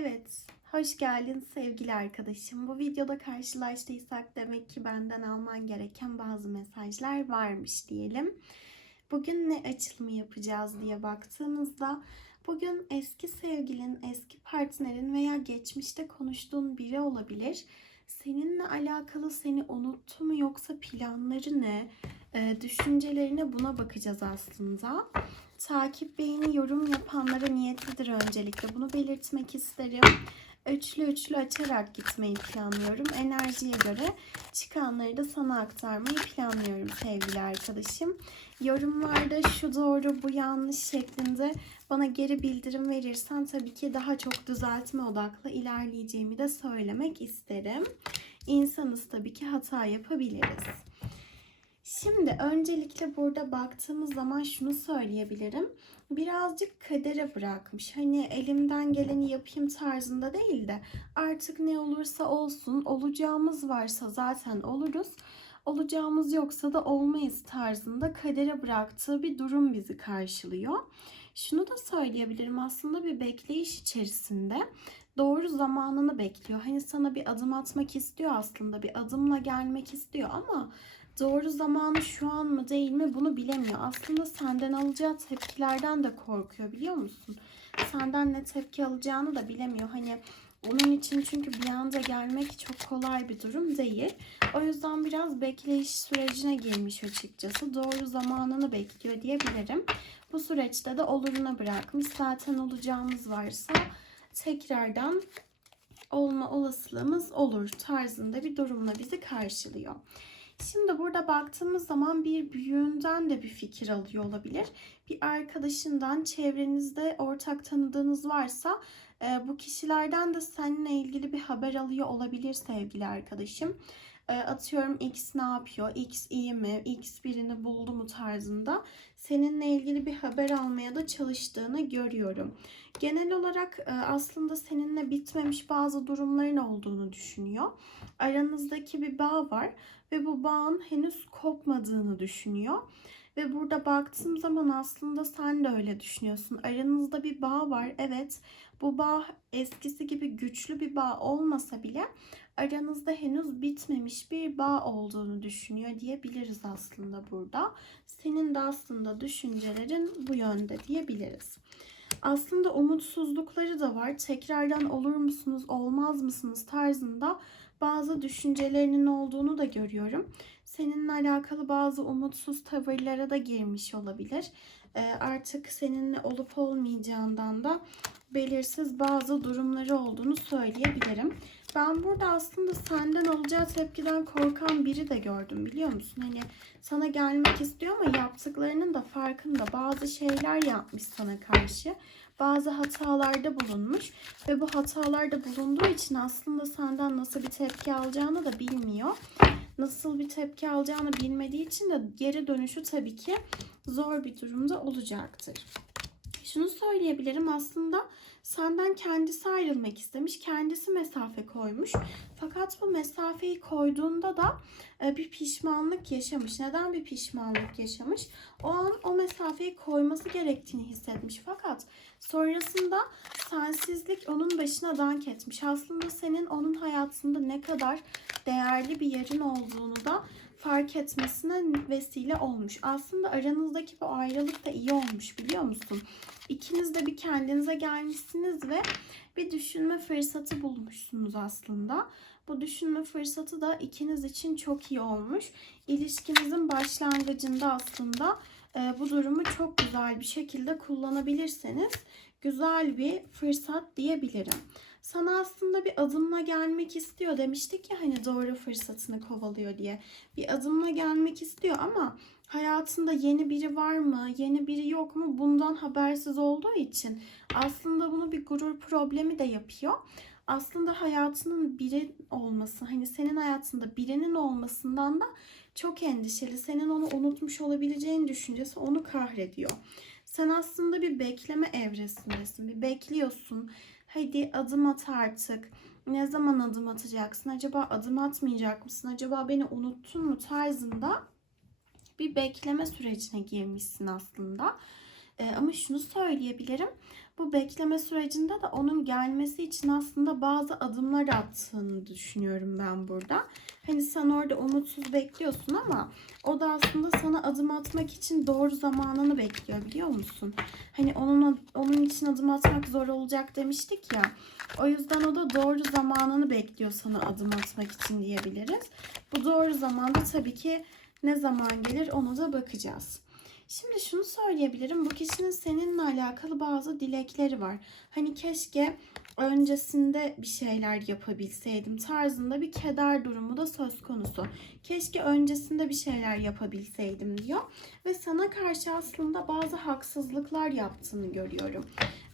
Evet, hoş geldin sevgili arkadaşım. Bu videoda karşılaştıysak demek ki benden alman gereken bazı mesajlar varmış diyelim. Bugün ne açılımı yapacağız diye baktığımızda bugün eski sevgilin, eski partnerin veya geçmişte konuştuğun biri olabilir. Seninle alakalı seni unuttu mu yoksa planları ne, e, düşüncelerine buna bakacağız aslında. Takip, beğeni, yorum yapanlara niyetlidir öncelikle. Bunu belirtmek isterim. Üçlü üçlü açarak gitmeyi planlıyorum. Enerjiye göre çıkanları da sana aktarmayı planlıyorum sevgili arkadaşım. Yorumlarda şu doğru bu yanlış şeklinde bana geri bildirim verirsen tabii ki daha çok düzeltme odaklı ilerleyeceğimi de söylemek isterim. İnsanız tabii ki hata yapabiliriz. Şimdi öncelikle burada baktığımız zaman şunu söyleyebilirim. Birazcık kadere bırakmış. Hani elimden geleni yapayım tarzında değil de artık ne olursa olsun olacağımız varsa zaten oluruz. Olacağımız yoksa da olmayız tarzında kadere bıraktığı bir durum bizi karşılıyor. Şunu da söyleyebilirim aslında bir bekleyiş içerisinde doğru zamanını bekliyor. Hani sana bir adım atmak istiyor aslında bir adımla gelmek istiyor ama doğru zamanı şu an mı değil mi bunu bilemiyor. Aslında senden alacağı tepkilerden de korkuyor biliyor musun? Senden ne tepki alacağını da bilemiyor. Hani onun için çünkü bir anda gelmek çok kolay bir durum değil. O yüzden biraz bekleyiş sürecine girmiş açıkçası. Doğru zamanını bekliyor diyebilirim. Bu süreçte de oluruna bırakmış. Zaten olacağımız varsa tekrardan olma olasılığımız olur tarzında bir durumla bizi karşılıyor. Şimdi burada baktığımız zaman bir büyüğünden de bir fikir alıyor olabilir. Bir arkadaşından, çevrenizde ortak tanıdığınız varsa e, bu kişilerden de seninle ilgili bir haber alıyor olabilir sevgili arkadaşım. E, atıyorum X ne yapıyor, X iyi mi, X birini buldu mu tarzında seninle ilgili bir haber almaya da çalıştığını görüyorum. Genel olarak e, aslında seninle bitmemiş bazı durumların olduğunu düşünüyor. Aranızdaki bir bağ var ve bu bağın henüz kopmadığını düşünüyor. Ve burada baktığım zaman aslında sen de öyle düşünüyorsun. Aranızda bir bağ var. Evet bu bağ eskisi gibi güçlü bir bağ olmasa bile aranızda henüz bitmemiş bir bağ olduğunu düşünüyor diyebiliriz aslında burada. Senin de aslında düşüncelerin bu yönde diyebiliriz. Aslında umutsuzlukları da var. Tekrardan olur musunuz, olmaz mısınız tarzında bazı düşüncelerinin olduğunu da görüyorum. Seninle alakalı bazı umutsuz tavırlara da girmiş olabilir. E, artık seninle olup olmayacağından da belirsiz bazı durumları olduğunu söyleyebilirim. Ben burada aslında senden alacağı tepkiden korkan biri de gördüm biliyor musun? Hani sana gelmek istiyor ama yaptıklarının da farkında. Bazı şeyler yapmış sana karşı. Bazı hatalarda bulunmuş ve bu hatalarda bulunduğu için aslında senden nasıl bir tepki alacağını da bilmiyor. Nasıl bir tepki alacağını bilmediği için de geri dönüşü tabii ki zor bir durumda olacaktır. Şunu söyleyebilirim aslında senden kendisi ayrılmak istemiş. Kendisi mesafe koymuş. Fakat bu mesafeyi koyduğunda da e, bir pişmanlık yaşamış. Neden bir pişmanlık yaşamış? O an o mesafeyi koyması gerektiğini hissetmiş. Fakat sonrasında sensizlik onun başına dank etmiş. Aslında senin onun hayatında ne kadar değerli bir yerin olduğunu da fark etmesine vesile olmuş. Aslında aranızdaki bu ayrılık da iyi olmuş biliyor musun? İkiniz de bir kendinize gelmişsiniz ve bir düşünme fırsatı bulmuşsunuz aslında. Bu düşünme fırsatı da ikiniz için çok iyi olmuş. İlişkinizin başlangıcında aslında e, bu durumu çok güzel bir şekilde kullanabilirseniz güzel bir fırsat diyebilirim. Sana aslında bir adımla gelmek istiyor demiştik ya hani doğru fırsatını kovalıyor diye. Bir adımla gelmek istiyor ama hayatında yeni biri var mı, yeni biri yok mu bundan habersiz olduğu için aslında bunu bir gurur problemi de yapıyor. Aslında hayatının biri olması, hani senin hayatında birinin olmasından da çok endişeli. Senin onu unutmuş olabileceğin düşüncesi onu kahrediyor. Sen aslında bir bekleme evresindesin. Bir bekliyorsun. Hadi adım at artık. Ne zaman adım atacaksın? Acaba adım atmayacak mısın? Acaba beni unuttun mu tarzında bir bekleme sürecine girmişsin aslında. Ee, ama şunu söyleyebilirim. Bu bekleme sürecinde de onun gelmesi için aslında bazı adımlar attığını düşünüyorum ben burada. Hani sen orada umutsuz bekliyorsun ama o da aslında sana adım atmak için doğru zamanını bekliyor biliyor musun? Hani onun onun için adım atmak zor olacak demiştik ya. O yüzden o da doğru zamanını bekliyor sana adım atmak için diyebiliriz. Bu doğru zamanda tabii ki ne zaman gelir ona da bakacağız. Şimdi şunu söyleyebilirim. Bu kişinin seninle alakalı bazı dilekleri var. Hani keşke öncesinde bir şeyler yapabilseydim tarzında bir keder durumu da söz konusu. Keşke öncesinde bir şeyler yapabilseydim diyor. Ve sana karşı aslında bazı haksızlıklar yaptığını görüyorum.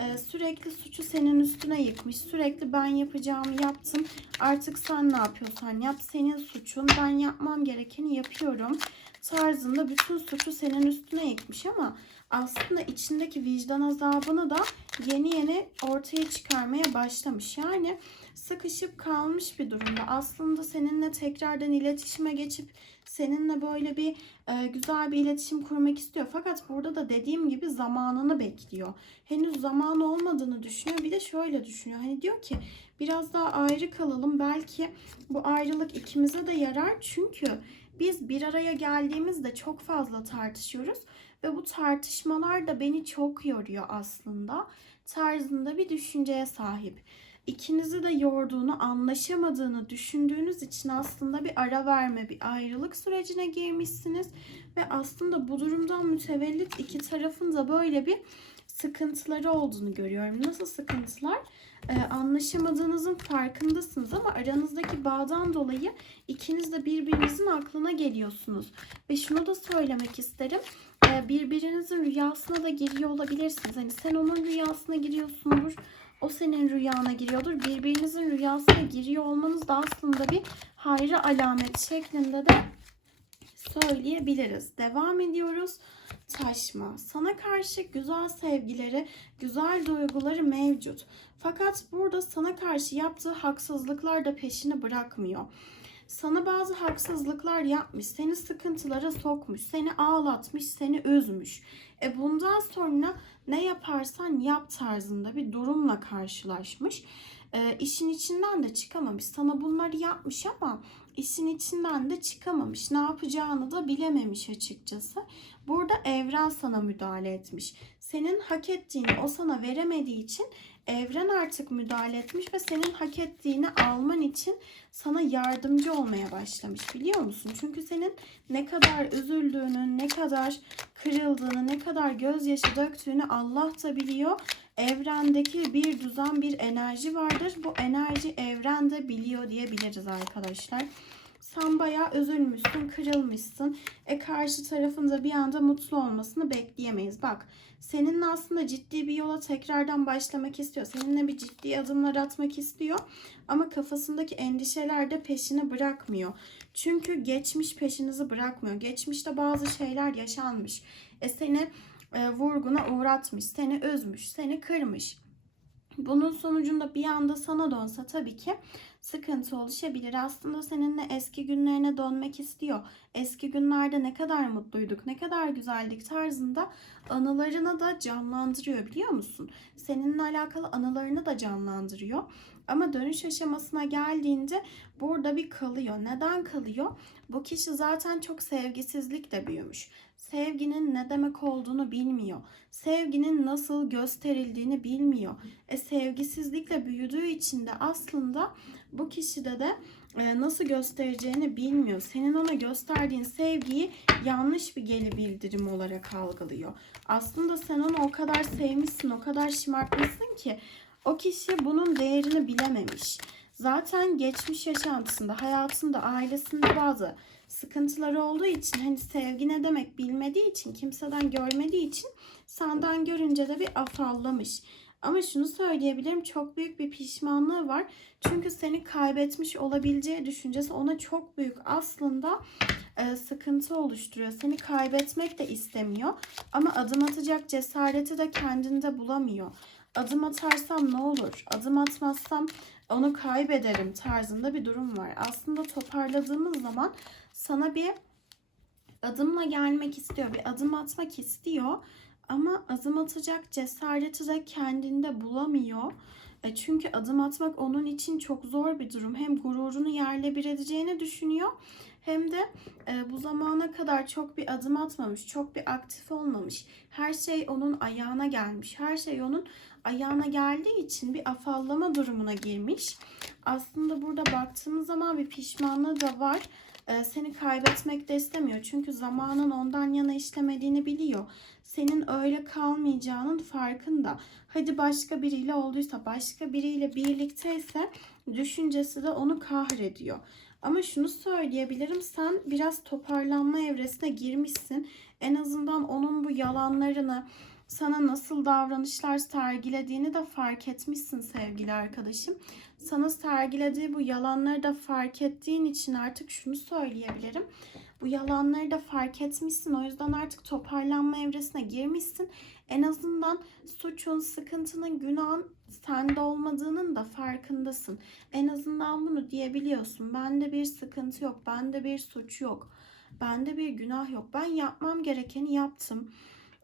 Ee, sürekli suçu senin üstüne yıkmış. Sürekli ben yapacağımı yaptım. Artık sen ne yapıyorsan yap. Senin suçun. Ben yapmam gerekeni yapıyorum tarzında bütün suçu senin üstüne yıkmış ama aslında içindeki vicdan azabını da yeni yeni ortaya çıkarmaya başlamış. Yani sıkışıp kalmış bir durumda. Aslında seninle tekrardan iletişime geçip seninle böyle bir e, güzel bir iletişim kurmak istiyor. Fakat burada da dediğim gibi zamanını bekliyor. Henüz zaman olmadığını düşünüyor. Bir de şöyle düşünüyor. Hani diyor ki biraz daha ayrı kalalım. Belki bu ayrılık ikimize de yarar. Çünkü biz bir araya geldiğimizde çok fazla tartışıyoruz ve bu tartışmalar da beni çok yoruyor aslında tarzında bir düşünceye sahip. İkinizi de yorduğunu, anlaşamadığını düşündüğünüz için aslında bir ara verme, bir ayrılık sürecine girmişsiniz ve aslında bu durumdan mütevellit iki tarafın da böyle bir sıkıntıları olduğunu görüyorum. Nasıl sıkıntılar? Ee, anlaşamadığınızın farkındasınız ama aranızdaki bağdan dolayı ikiniz de birbirinizin aklına geliyorsunuz. Ve şunu da söylemek isterim. Ee, birbirinizin rüyasına da giriyor olabilirsiniz. Hani sen onun rüyasına giriyorsundur. O senin rüyana giriyordur. Birbirinizin rüyasına giriyor olmanız da aslında bir hayra alamet şeklinde de söyleyebiliriz. Devam ediyoruz. Taşma. Sana karşı güzel sevgileri, güzel duyguları mevcut. Fakat burada sana karşı yaptığı haksızlıklar da peşini bırakmıyor. Sana bazı haksızlıklar yapmış, seni sıkıntılara sokmuş, seni ağlatmış, seni üzmüş. E bundan sonra ne yaparsan yap tarzında bir durumla karşılaşmış. E, işin içinden de çıkamamış. Sana bunları yapmış ama işin içinden de çıkamamış. Ne yapacağını da bilememiş açıkçası. Burada evren sana müdahale etmiş. Senin hak ettiğini o sana veremediği için evren artık müdahale etmiş ve senin hak ettiğini alman için sana yardımcı olmaya başlamış biliyor musun? Çünkü senin ne kadar üzüldüğünü, ne kadar kırıldığını, ne kadar gözyaşı döktüğünü Allah da biliyor. Evrendeki bir düzen, bir enerji vardır. Bu enerji evrende biliyor diyebiliriz arkadaşlar. Sen bayağı üzülmüşsün, kırılmışsın. E karşı tarafın da bir anda mutlu olmasını bekleyemeyiz. Bak seninle aslında ciddi bir yola tekrardan başlamak istiyor. Seninle bir ciddi adımlar atmak istiyor. Ama kafasındaki endişeler de peşini bırakmıyor. Çünkü geçmiş peşinizi bırakmıyor. Geçmişte bazı şeyler yaşanmış. E seni e, vurguna uğratmış, seni üzmüş, seni kırmış. Bunun sonucunda bir anda sana dönse tabii ki sıkıntı oluşabilir. Aslında seninle eski günlerine dönmek istiyor. Eski günlerde ne kadar mutluyduk, ne kadar güzeldik tarzında anılarını da canlandırıyor biliyor musun? Seninle alakalı anılarını da canlandırıyor. Ama dönüş aşamasına geldiğinde burada bir kalıyor. Neden kalıyor? Bu kişi zaten çok sevgisizlikle büyümüş. Sevginin ne demek olduğunu bilmiyor. Sevginin nasıl gösterildiğini bilmiyor. E sevgisizlikle büyüdüğü için de aslında bu kişide de e, nasıl göstereceğini bilmiyor. Senin ona gösterdiğin sevgiyi yanlış bir geri bildirim olarak algılıyor. Aslında sen onu o kadar sevmişsin, o kadar şımartmışsın ki o kişi bunun değerini bilememiş. Zaten geçmiş yaşantısında, hayatında, ailesinde bazı sıkıntıları olduğu için hani sevgi ne demek bilmediği için, kimseden görmediği için senden görünce de bir afallamış. Ama şunu söyleyebilirim çok büyük bir pişmanlığı var. Çünkü seni kaybetmiş olabileceği düşüncesi ona çok büyük aslında e, sıkıntı oluşturuyor. Seni kaybetmek de istemiyor. Ama adım atacak cesareti de kendinde bulamıyor. Adım atarsam ne olur? Adım atmazsam onu kaybederim tarzında bir durum var. Aslında toparladığımız zaman sana bir adımla gelmek istiyor. Bir adım atmak istiyor. Ama adım atacak cesareti de kendinde bulamıyor. E, Çünkü adım atmak onun için çok zor bir durum. Hem gururunu yerle bir edeceğini düşünüyor hem de e, bu zamana kadar çok bir adım atmamış, çok bir aktif olmamış. Her şey onun ayağına gelmiş. Her şey onun ayağına geldiği için bir afallama durumuna girmiş. Aslında burada baktığımız zaman bir pişmanlığı da var. E, seni kaybetmek de istemiyor. Çünkü zamanın ondan yana işlemediğini biliyor. Senin öyle kalmayacağının farkında. Hadi başka biriyle olduysa, başka biriyle birlikteyse düşüncesi de onu kahrediyor. Ama şunu söyleyebilirim sen biraz toparlanma evresine girmişsin. En azından onun bu yalanlarını sana nasıl davranışlar sergilediğini de fark etmişsin sevgili arkadaşım. Sana sergilediği bu yalanları da fark ettiğin için artık şunu söyleyebilirim. Bu yalanları da fark etmişsin. O yüzden artık toparlanma evresine girmişsin. En azından suçun, sıkıntının, günahın sende olmadığının da farkındasın. En azından bunu diyebiliyorsun. Bende bir sıkıntı yok. Bende bir suç yok. Bende bir günah yok. Ben yapmam gerekeni yaptım.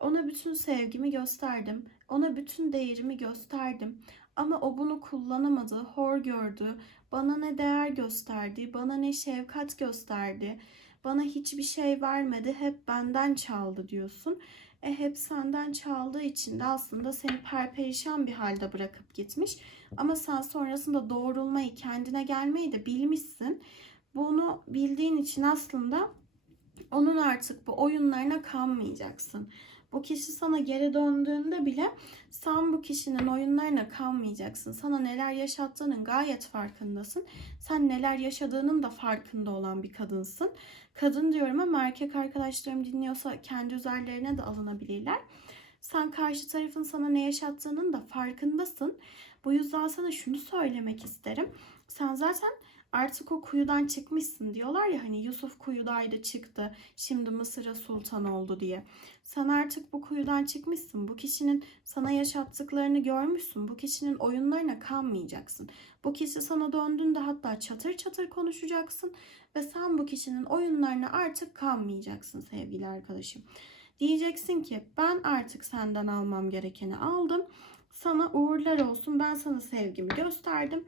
Ona bütün sevgimi gösterdim. Ona bütün değerimi gösterdim. Ama o bunu kullanamadı, hor gördü. Bana ne değer gösterdi, bana ne şefkat gösterdi. Bana hiçbir şey vermedi, hep benden çaldı diyorsun. E hep senden çaldığı için de aslında seni perperişan bir halde bırakıp gitmiş. Ama sen sonrasında doğrulmayı, kendine gelmeyi de bilmişsin. Bunu bildiğin için aslında onun artık bu oyunlarına kanmayacaksın. Bu kişi sana geri döndüğünde bile sen bu kişinin oyunlarına kanmayacaksın. Sana neler yaşattığının gayet farkındasın. Sen neler yaşadığının da farkında olan bir kadınsın. Kadın diyorum ama erkek arkadaşlarım dinliyorsa kendi üzerlerine de alınabilirler. Sen karşı tarafın sana ne yaşattığının da farkındasın. Bu yüzden sana şunu söylemek isterim. Sen zaten artık o kuyudan çıkmışsın diyorlar ya hani Yusuf kuyudaydı çıktı şimdi Mısır'a sultan oldu diye. Sen artık bu kuyudan çıkmışsın. Bu kişinin sana yaşattıklarını görmüşsün. Bu kişinin oyunlarına kanmayacaksın. Bu kişi sana döndüğünde hatta çatır çatır konuşacaksın ve sen bu kişinin oyunlarına artık kanmayacaksın sevgili arkadaşım. Diyeceksin ki ben artık senden almam gerekeni aldım. Sana uğurlar olsun. Ben sana sevgimi gösterdim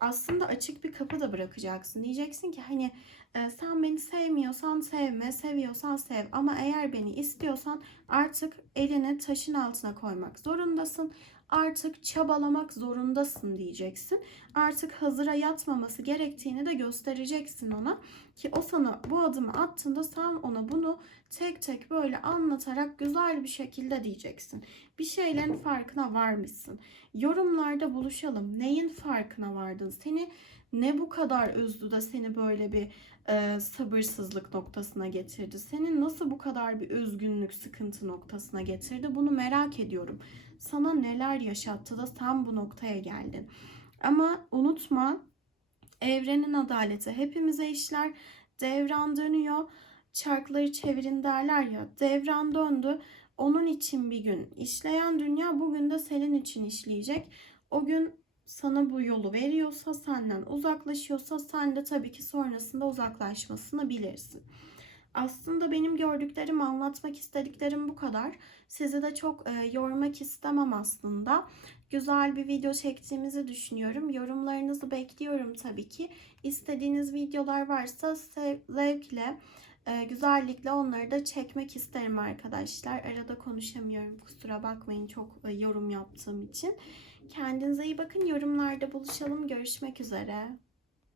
aslında açık bir kapı da bırakacaksın. Diyeceksin ki hani e, sen beni sevmiyorsan sevme, seviyorsan sev ama eğer beni istiyorsan artık elini taşın altına koymak zorundasın. Artık çabalamak zorundasın diyeceksin. Artık hazıra yatmaması gerektiğini de göstereceksin ona ki o sana bu adımı attığında sen ona bunu tek tek böyle anlatarak güzel bir şekilde diyeceksin. Bir şeylerin farkına varmışsın. Yorumlarda buluşalım. Neyin farkına vardın? Seni ne bu kadar üzdü de seni böyle bir e, sabırsızlık noktasına getirdi? Seni nasıl bu kadar bir üzgünlük, sıkıntı noktasına getirdi? Bunu merak ediyorum. Sana neler yaşattı da sen bu noktaya geldin? Ama unutma evrenin adaleti hepimize işler. Devran dönüyor. Çarkları çevirin derler ya. Devran döndü. Onun için bir gün işleyen dünya bugün de senin için işleyecek. O gün sana bu yolu veriyorsa, senden uzaklaşıyorsa sen de tabii ki sonrasında uzaklaşmasını bilirsin. Aslında benim gördüklerim, anlatmak istediklerim bu kadar. Sizi de çok e, yormak istemem aslında. Güzel bir video çektiğimizi düşünüyorum. Yorumlarınızı bekliyorum tabii ki. İstediğiniz videolar varsa zevkle, e, güzellikle onları da çekmek isterim arkadaşlar. Arada konuşamıyorum kusura bakmayın çok e, yorum yaptığım için. Kendinize iyi bakın. Yorumlarda buluşalım. Görüşmek üzere.